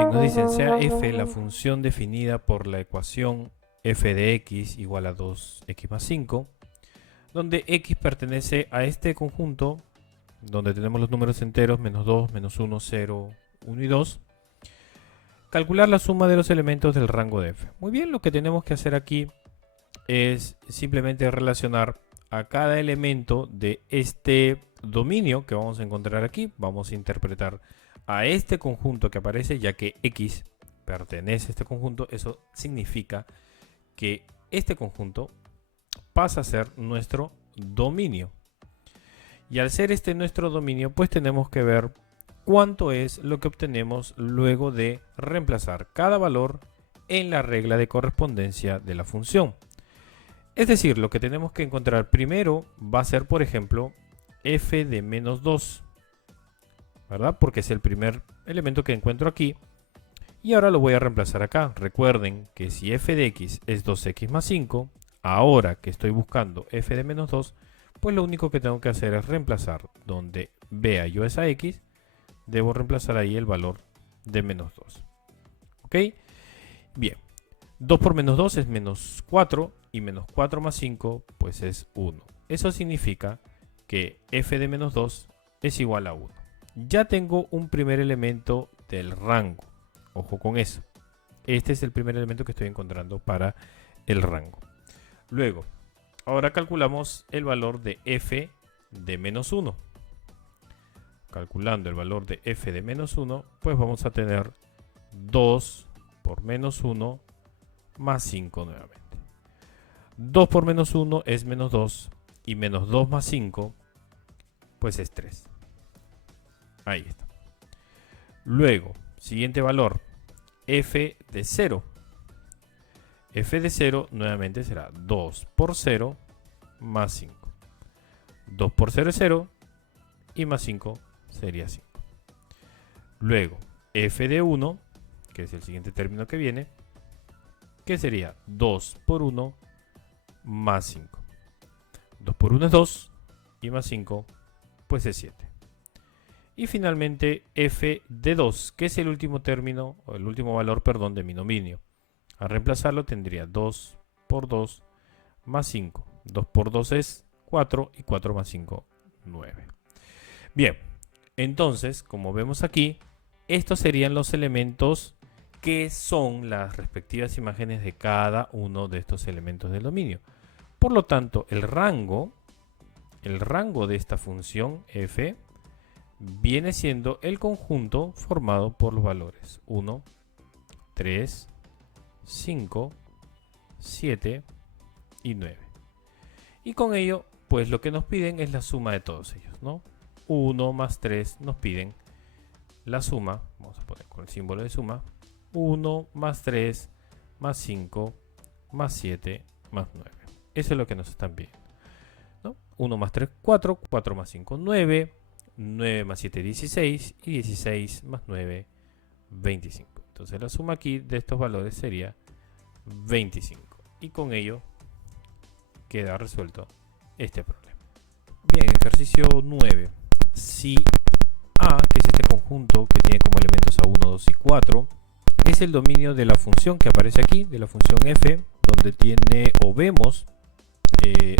Y nos dicen, sea f la función definida por la ecuación f de x igual a 2x más 5, donde x pertenece a este conjunto, donde tenemos los números enteros, menos 2, menos 1, 0, 1 y 2. Calcular la suma de los elementos del rango de f. Muy bien, lo que tenemos que hacer aquí es simplemente relacionar a cada elemento de este dominio que vamos a encontrar aquí. Vamos a interpretar a este conjunto que aparece, ya que x pertenece a este conjunto. Eso significa que este conjunto pasa a ser nuestro dominio. Y al ser este nuestro dominio, pues tenemos que ver cuánto es lo que obtenemos luego de reemplazar cada valor en la regla de correspondencia de la función. Es decir, lo que tenemos que encontrar primero va a ser, por ejemplo, f de menos 2, ¿verdad? Porque es el primer elemento que encuentro aquí. Y ahora lo voy a reemplazar acá. Recuerden que si f de x es 2x más 5, ahora que estoy buscando f de menos 2, pues lo único que tengo que hacer es reemplazar donde vea yo esa x, debo reemplazar ahí el valor de menos 2. ¿Ok? Bien. 2 por menos 2 es menos 4 y menos 4 más 5 pues es 1. Eso significa que f de menos 2 es igual a 1. Ya tengo un primer elemento del rango. Ojo con eso. Este es el primer elemento que estoy encontrando para el rango. Luego, ahora calculamos el valor de f de menos 1. Calculando el valor de f de menos 1, pues vamos a tener 2 por menos 1 más 5 nuevamente. 2 por menos 1 es menos 2 y menos 2 más 5 pues es 3. Ahí está. Luego, siguiente valor, f de 0. F de 0 nuevamente será 2 por 0 más 5. 2 por 0 es 0 y más 5 sería 5. Luego, f de 1, que es el siguiente término que viene, que sería 2 por 1 más 5. 2 por 1 es 2 y más 5 pues es 7. Y finalmente f de 2, que es el último término, o el último valor, perdón, de mi dominio. Al reemplazarlo tendría 2 por 2 más 5. 2 por 2 es 4 y 4 más 5, 9. Bien, entonces, como vemos aquí, estos serían los elementos que son las respectivas imágenes de cada uno de estos elementos del dominio. Por lo tanto, el rango de esta función f viene siendo el conjunto formado por los valores 1, 3, 5, 7 y 9. Y con ello, pues lo que nos piden es la suma de todos ellos, ¿no? 1 más 3 nos piden la suma, vamos a poner con el símbolo de suma, 1 más 3 más 5 más 7 más 9. Eso es lo que nos están pidiendo, ¿no? 1 más 3, 4, 4 más 5, 9, 9 más 7, 16 y 16 más 9, 25. Entonces la suma aquí de estos valores sería 25. Y con ello queda resuelto este problema. Bien, ejercicio 9. Si A, que es este conjunto que tiene como elementos a 1, 2 y 4, es el dominio de la función que aparece aquí, de la función f, donde tiene o vemos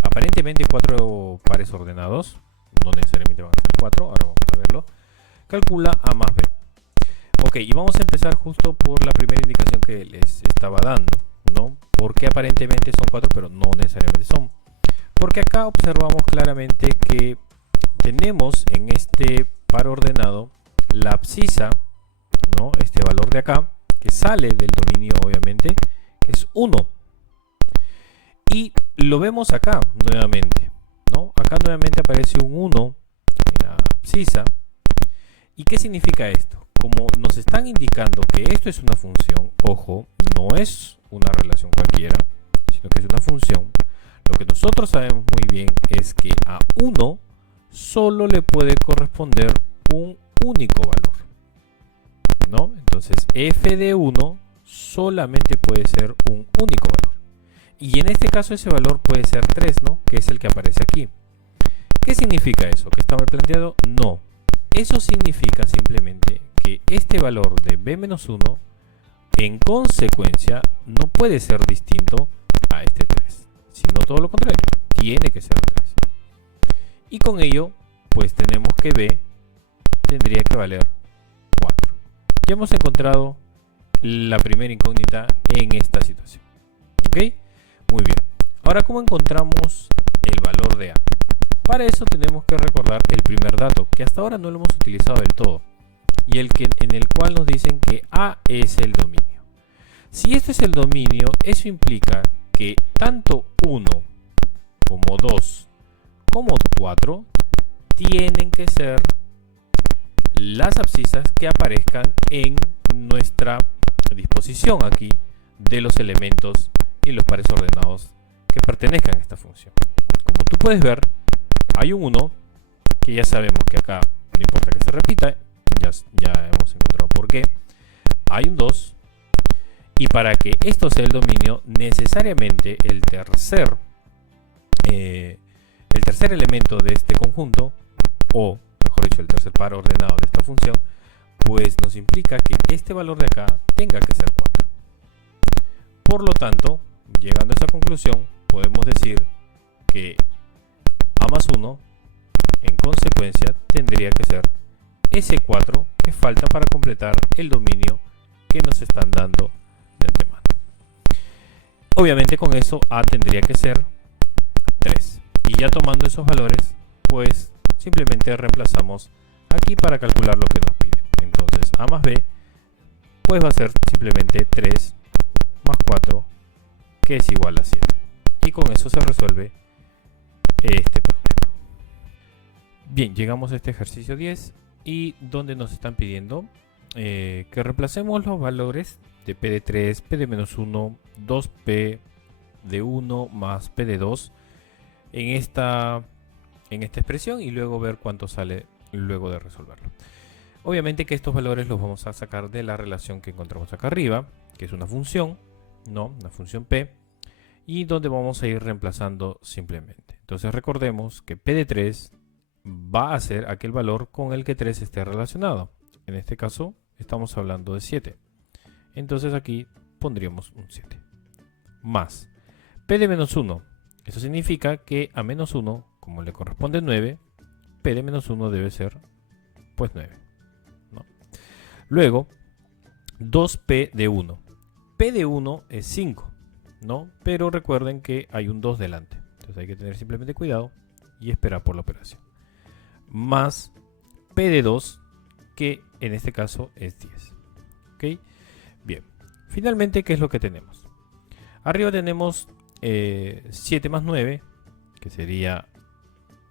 aparentemente 4 pares ordenados, no necesariamente van a ser 4, ahora vamos a verlo. Calcula A más B. Ok, y vamos a empezar justo por la primera indicación que les estaba dando, ¿no? Porque aparentemente son 4, pero no necesariamente son. Porque acá observamos claramente que tenemos en este par ordenado la abscisa, ¿no? Este valor de acá, que sale del dominio obviamente, es 1. Y lo vemos acá nuevamente, ¿no? Acá nuevamente aparece un 1 en la abscisa. ¿Y qué significa esto? Como nos están indicando que esto es una función, ojo, no es una relación cualquiera, sino que es una función, lo que nosotros sabemos muy bien es que a 1 solo le puede corresponder un único valor, ¿no? Entonces f de 1 solamente puede ser un único valor. Y en este caso ese valor puede ser 3, ¿no? Que es el que aparece aquí. ¿Qué significa eso? ¿Que está mal planteado? No. eso significa simplemente que este valor de b menos 1 en consecuencia no puede ser distinto a este 3, sino todo lo contrario, tiene que ser 3. Y con ello, pues tenemos que b tendría que valer 4. Ya hemos encontrado la primera incógnita en esta situación. ¿Ok? Muy bien. Ahora, ¿cómo encontramos el valor de a? Para eso tenemos que recordar el primer dato, que hasta ahora no lo hemos utilizado del todo, y en el cual nos dicen que a es el dominio. Si este es el dominio, eso implica que tanto 1 como 2 como 4 tienen que ser las abscisas que aparezcan en nuestra disposición aquí de los elementos y los pares ordenados que pertenezcan a esta función. Como tú puedes ver, hay un 1 que ya sabemos que acá no importa que se repita, ya hemos encontrado por qué. Hay un 2 y para que esto sea el dominio, necesariamente el tercer elemento de este conjunto, o mejor dicho, el tercer par ordenado de esta función, pues nos implica que este valor de acá tenga que ser 4. Por lo tanto, llegando a esa conclusión, podemos decir que a más 1, en consecuencia, tendría que ser ese 4 que falta para completar el dominio que nos están dando de antemano. Obviamente con eso a tendría que ser 3. Y ya tomando esos valores, pues simplemente reemplazamos aquí para calcular lo que nos pide. Entonces a más b, pues va a ser simplemente 3 más 4, que es igual a 7. Y con eso se resuelve este problema. Bien, llegamos a este ejercicio 10 y donde nos están pidiendo que reemplacemos los valores de p de 3, p de menos 1, 2p de 1 más p de 2 en esta expresión y luego ver cuánto sale luego de resolverlo. Obviamente que estos valores los vamos a sacar de la relación que encontramos acá arriba, que es una función, una función p, y donde vamos a ir reemplazando simplemente. Entonces recordemos que p de 3 va a ser aquel valor con el que 3 esté relacionado. En este caso estamos hablando de 7. Entonces aquí pondríamos un 7. Más p de menos 1. Eso significa que a menos 1, como le corresponde 9, p de menos 1 debe ser pues 9. ¿No? Luego, 2p de 1. P de 1 es 5, ¿no? Pero recuerden que hay un 2 delante. Entonces hay que tener simplemente cuidado y esperar por la operación. Más p de 2, que en este caso es 10. ¿Ok? Bien. Finalmente, ¿qué es lo que tenemos? Arriba tenemos 7 más 9, que sería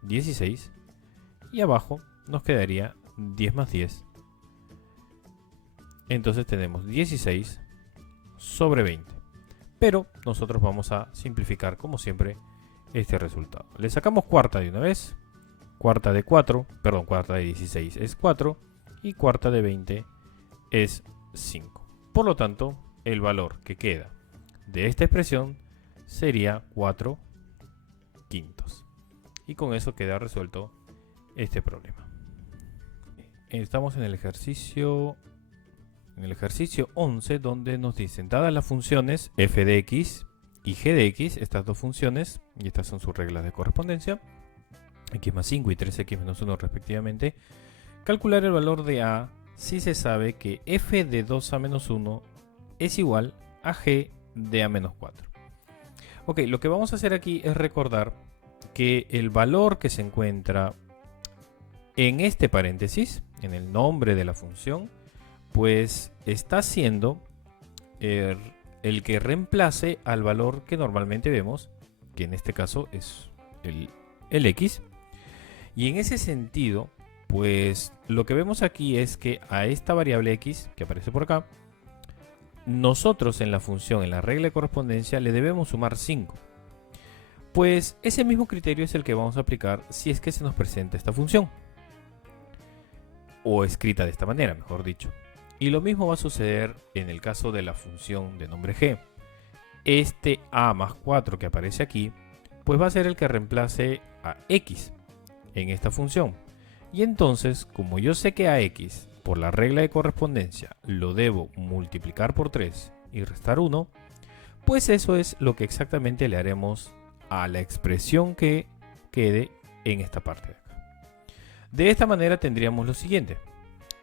16. Y abajo nos quedaría 10 más 10. Entonces tenemos 16 sobre 20. Pero nosotros vamos a simplificar, como siempre, este resultado. Le sacamos cuarta de una vez. Cuarta de 4, perdón, cuarta de 16 es 4. Y cuarta de 20 es 5. Por lo tanto, el valor que queda de esta expresión sería 4 quintos. Y con eso queda resuelto este problema. Estamos en el ejercicio 11, donde nos dicen, dadas las funciones f de x y g de x, estas dos funciones, y estas son sus reglas de correspondencia, x más 5 y 3x menos 1 respectivamente, calcular el valor de a si se sabe que f de 2a menos 1 es igual a g de a menos 4. Ok, lo que vamos a hacer aquí es recordar que el valor que se encuentra en este paréntesis, en el nombre de la función, pues está siendo el que reemplace al valor que normalmente vemos, que en este caso es el x. Y en ese sentido, pues lo que vemos aquí es que a esta variable x, que aparece por acá, nosotros en la función, en la regla de correspondencia, le debemos sumar 5. Pues ese mismo criterio es el que vamos a aplicar si es que se nos presenta esta función. O escrita de esta manera, mejor dicho. Y lo mismo va a suceder en el caso de la función de nombre g. Este a más 4 que aparece aquí, pues va a ser el que reemplace a x en esta función. Y entonces, como yo sé que a x, por la regla de correspondencia, lo debo multiplicar por 3 y restar 1, pues eso es lo que exactamente le haremos a la expresión que quede en esta parte de acá. De esta manera tendríamos lo siguiente,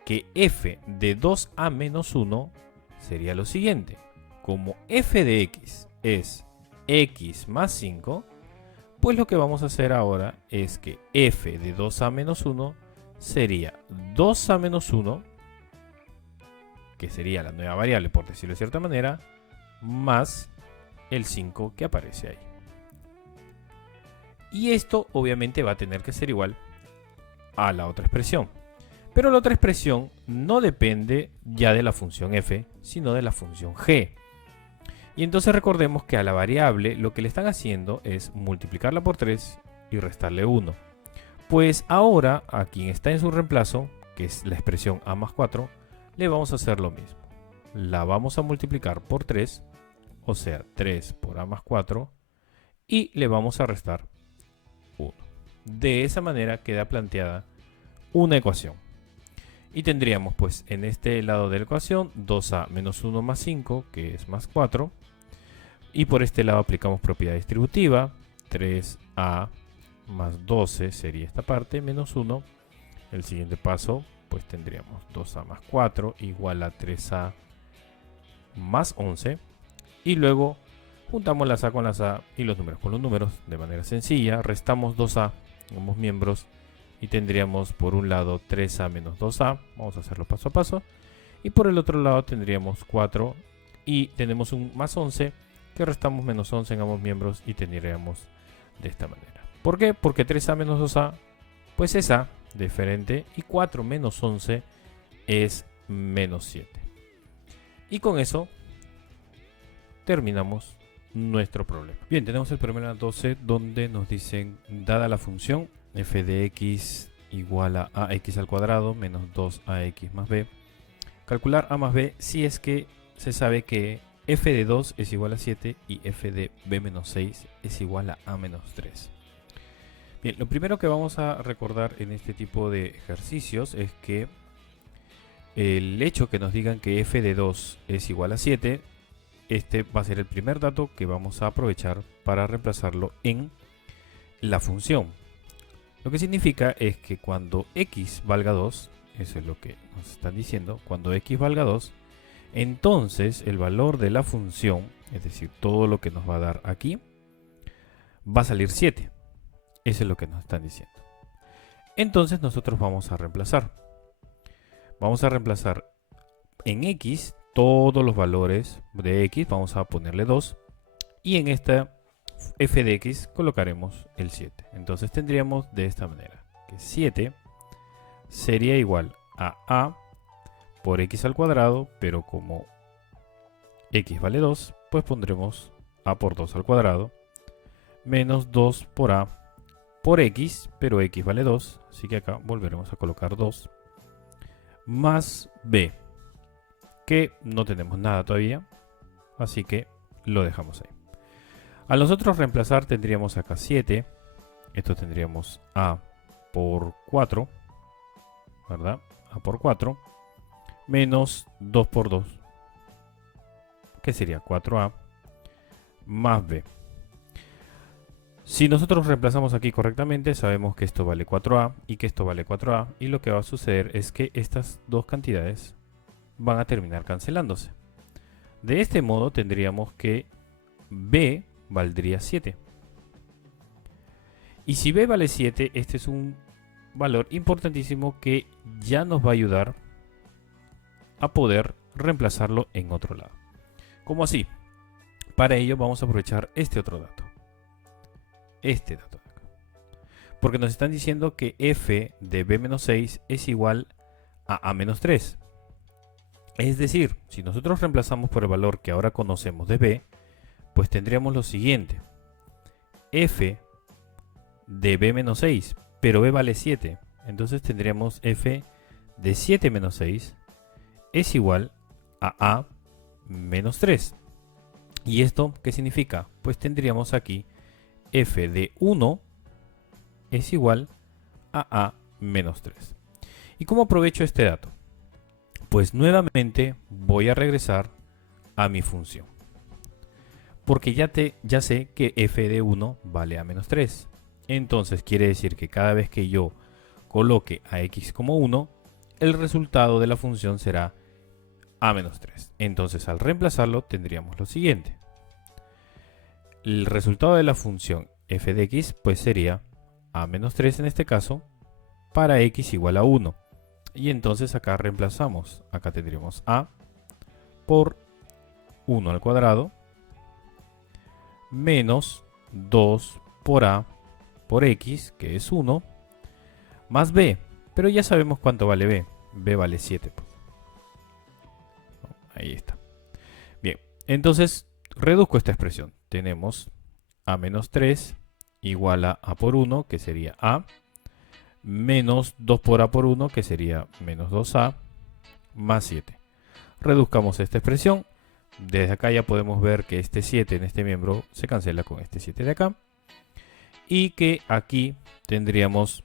que f de 2a menos 1 sería lo siguiente. Como f de x es x más 5, pues lo que vamos a hacer ahora es que f de 2a menos 1 sería 2a menos 1, que sería la nueva variable por decirlo de cierta manera, más el 5 que aparece ahí. Y esto obviamente va a tener que ser igual a la otra expresión. Pero la otra expresión no depende ya de la función f, sino de la función g. Y entonces recordemos que a la variable lo que le están haciendo es multiplicarla por 3 y restarle 1. Pues ahora a quien está en su reemplazo, que es la expresión a más 4, le vamos a hacer lo mismo. La vamos a multiplicar por 3, o sea 3 por a más 4, y le vamos a restar 1. De esa manera queda planteada una ecuación. Y tendríamos pues en este lado de la ecuación 2a menos 1 más 5, que es más 4. Y por este lado aplicamos propiedad distributiva, 3a más 12 sería esta parte, menos 1. El siguiente paso pues tendríamos 2a más 4 igual a 3a más 11. Y luego juntamos las a con las a y los números con los números de manera sencilla. Restamos 2a, ambos miembros, y tendríamos por un lado 3a menos 2a. Vamos a hacerlo paso a paso. Y por el otro lado tendríamos 4 y tenemos un más 11 que restamos menos 11 en ambos miembros y tendríamos de esta manera. ¿Por qué? Porque 3a menos 2a pues es a diferente y 4 menos 11 es menos 7. Y con eso terminamos nuestro problema. Bien, tenemos el problema 12 donde nos dicen, dada la función f de x igual a ax al cuadrado menos 2ax más b, calcular a más b si es que se sabe que f de 2 es igual a 7 y f de b menos 6 es igual a a menos 3. Bien, lo primero que vamos a recordar en este tipo de ejercicios es que el hecho que nos digan que f de 2 es igual a 7, este va a ser el primer dato que vamos a aprovechar para reemplazarlo en la función. Lo que significa es que cuando x valga 2, eso es lo que nos están diciendo, cuando x valga 2, entonces el valor de la función, es decir, todo lo que nos va a dar aquí, va a salir 7. Eso es lo que nos están diciendo. Entonces nosotros vamos a reemplazar. Vamos a reemplazar en x todos los valores de x, vamos a ponerle 2. Y en esta f de x colocaremos el 7. Entonces tendríamos de esta manera, que 7 sería igual a por x al cuadrado, pero como x vale 2, pues pondremos a por 2 al cuadrado, menos 2 por a por x, pero x vale 2, así que acá volveremos a colocar 2, más b, que no tenemos nada todavía, así que lo dejamos ahí. Al nosotros reemplazar tendríamos acá 7, esto tendríamos a por 4, ¿verdad? A por 4, menos 2 por 2, que sería 4a, más b. Si nosotros reemplazamos aquí correctamente, sabemos que esto vale 4a y que esto vale 4a, y lo que va a suceder es que estas dos cantidades van a terminar cancelándose. De este modo tendríamos que b valdría 7. Y si b vale 7, este es un valor importantísimo que ya nos va a ayudar a poder reemplazarlo en otro lado. ¿Cómo así? Para ello vamos a aprovechar este otro dato. Este dato de acá. Porque nos están diciendo que f de b menos 6 es igual a menos 3. Es decir, si nosotros reemplazamos por el valor que ahora conocemos de b, pues tendríamos lo siguiente. F de b menos 6, pero b vale 7. Entonces tendríamos f de 7 menos 6 es igual a menos 3. ¿Y esto qué significa? Pues tendríamos aquí f de 1 es igual a menos 3. ¿Y cómo aprovecho este dato? Pues nuevamente voy a regresar a mi función. Porque ya sé que f de 1 vale a menos 3. Entonces quiere decir que cada vez que yo coloque a x como 1, el resultado de la función será a menos 3. Entonces al reemplazarlo tendríamos lo siguiente. El resultado de la función f de x pues sería a menos 3 en este caso para x igual a 1. Y entonces acá reemplazamos. Acá tendríamos a por 1 al cuadrado menos 2 por a por x, que es 1, más b. Pero ya sabemos cuánto vale b. b vale 7. Ahí está. Bien, entonces reduzco esta expresión. Tenemos a menos 3 igual a por 1, que sería a, menos 2 por a por 1, que sería menos 2a, más 7. Reduzcamos esta expresión. Desde acá ya podemos ver que este 7 en este miembro se cancela con este 7 de acá. Y que aquí tendríamos,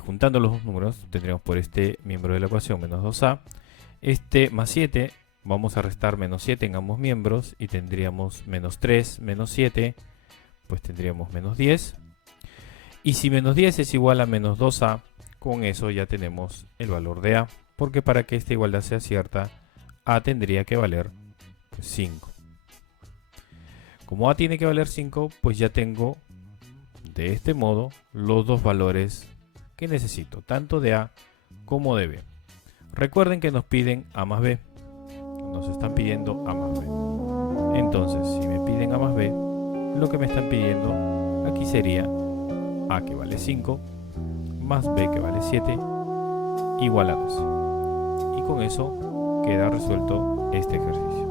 juntando los dos números, tendríamos por este miembro de la ecuación menos 2a. Este más 7, vamos a restar menos 7 en ambos miembros y tendríamos menos 3, menos 7, pues tendríamos menos 10. Y si menos 10 es igual a menos 2a, con eso ya tenemos el valor de a, porque para que esta igualdad sea cierta, a tendría que valer 5. Como a tiene que valer 5, pues ya tengo de este modo los dos valores que necesito, tanto de a como de b. Recuerden que nos piden a más b, nos están pidiendo a más b. Entonces, si me piden a más b, lo que me están pidiendo aquí sería a que vale 5 más b que vale 7 igual a 12. Y con eso queda resuelto este ejercicio.